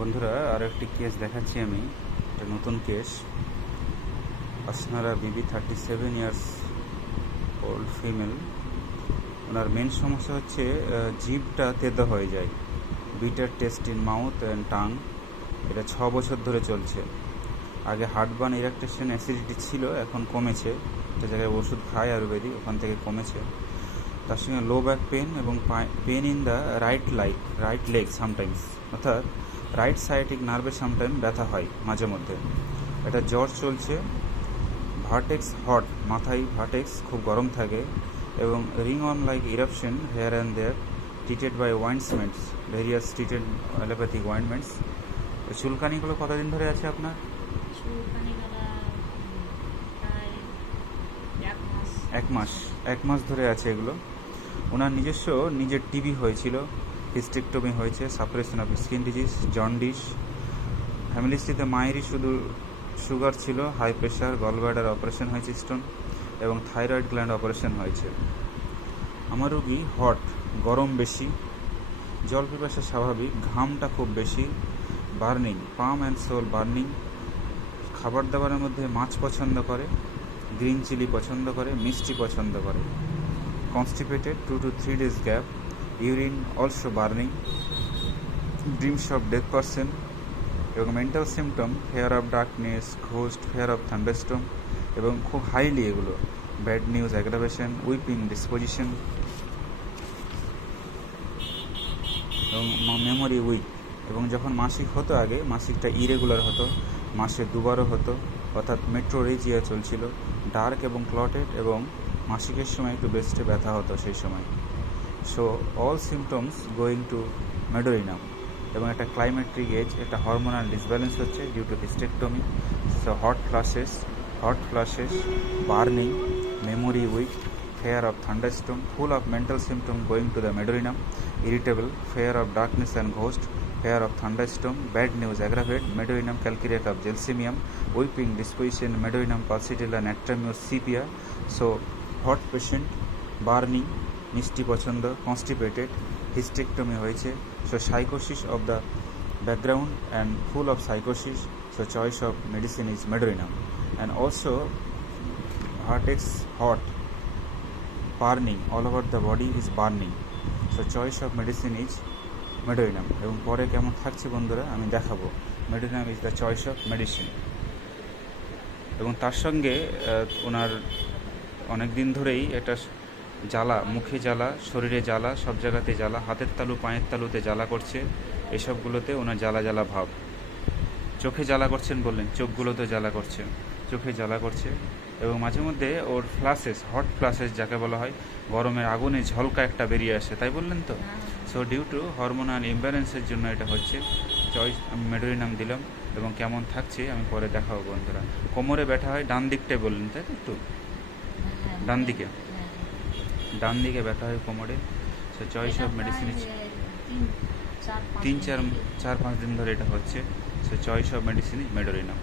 বন্ধুরা আরও একটি কেস দেখাচ্ছি আমি। একটা নতুন কেস আসনারা বিবি thirty seven years old female ওনার মেন সমস্যা হচ্ছে জিভটা তেতো হয়ে যায়। Bitter taste in mouth and tongue এটা ছ বছর ধরে চলছে। আগে হার্টবার্ন ইরাকটেশন অ্যাসিডিটি ছিল, এখন কমেছে। একটা জায়গায় ওষুধ খায় আয়ুর্বেদিক, ওখান থেকে কমেছে। তার সঙ্গে লো ব্যাক পেন এবং pain in the right like right leg sometimes অর্থাৎ রাইট সাইডিক নার্ভে সামটাইম ব্যথা হয় মাঝে মধ্যে। এটা জ্বর চলছে ভার্টেক্স হট মাথায় ভার্টেক্স খুব গরম থাকে এবং ring on like eruption here and there treated by ointments various treated allopathic ointments চুলকানিগুলো কতদিন ধরে আছে আপনার? এক মাস। এক মাস ধরে আছে এগুলো। ওনার নিজস্ব নিজের টিবি হয়েছিল। হিস্টেকটমি হয়েছে, suppression of skin disease, jaundice. ফ্যামিলিস্টিতে মায়েরই শুধু সুগার ছিল, হাই প্রেশার গলব্লাডার অপারেশন হয়েছে স্টোন, এবং থাইরয়েড গ্ল্যান্ড অপারেশন হয়েছে। আমার রুগী হট, গরম বেশি, জল পিপাসা স্বাভাবিক, ঘামটা খুব বেশি, burning, palm and sole burning, খাবার দাবারের মধ্যে মাছ পছন্দ করে, গ্রিন চিলি পছন্দ করে, মিষ্টি পছন্দ করে। Constipated, two two three days gap. Urine also burning dreams of death person এবং mental symptom fear of darkness ghost fear of thunderstorm এবং খুব হাইলি এগুলো bad news aggravation weeping disposition এবং মেমোরি উইক এবং যখন মাসিক হতো আগে, মাসিকটা ইরেগুলার হতো, মাসে দুবারও হতো, অর্থাৎ মেট্রো মেট্রোরেজিয়া চলছিল ডার্ক এবং ক্লটেড এবং মাসিকের সময় একটু বেস্টে ব্যথা হতো সেই সময়। So all symptoms going to medorrhinum এবং একটা ক্লাইমেট্রিক এজ একটা হরমোনাল ডিসব্যালেন্স হচ্ছে due to hysterectomy so hot flushes hot flushes burning memory weak fear of thunderstorm full of mental symptom going to the medorrhinum irritable fear of darkness and ghost fear of thunderstorm bad news aggravated medorrhinum calcarea of gelsemium weeping disposition medorrhinum pulsatilla natrum mur sepia so hot patient burning মিষ্টি পছন্দ constipated hysterectomy হয়েছে। So sycosis of the background and full of sycosis so choice of medicine is medorrhinum and also vertex hot, burning, all over the body is burning. So, choice of medicine is medorrhinum এবং পরে কেমন থাকছে বন্ধুরা, আমি দেখাবো। Medorrhinum is the choice of medicine এবং তার সঙ্গে ওনার অনেক দিন ধরেই এটা জ্বালা মুখে জ্বালা শরীরে জ্বালা সব জায়গাতে জ্বালা হাতের তালু পায়ের তালুতে জ্বালা করছে এসবগুলোতে ওনার জ্বালা জ্বালা ভাব। চোখে জ্বালা করছেন বললেন চোখগুলোতে জ্বালা করছে চোখে জ্বালা করছে। এবং মাঝে মধ্যে ওর ফ্লাসেস হট ফ্লাসেস যাকে বলা হয় গরমের আগুনে ঝলকা একটা বেরিয়ে আসে তাই বললেন তো? সো ডিউ টু হরমোনাল ইমব্যালেন্সের জন্য এটা হচ্ছে। চয়েস আমি মেডোরিনাম দিলাম এবং কেমন থাকছে আমি পরে দেখাবো বন্ধুরা। কোমরে ব্যথা হয় ডান দিকটায় বললেন তাই তো একটু? হ্যাঁ, ডান দিকে? ডান দিকে ব্যথা হয় কোমরে। সে চয়েস অফ মেডিসিন তিন চার চার পাঁচ দিন ধরে এটা হচ্ছে। So choice of medicine medorrhinum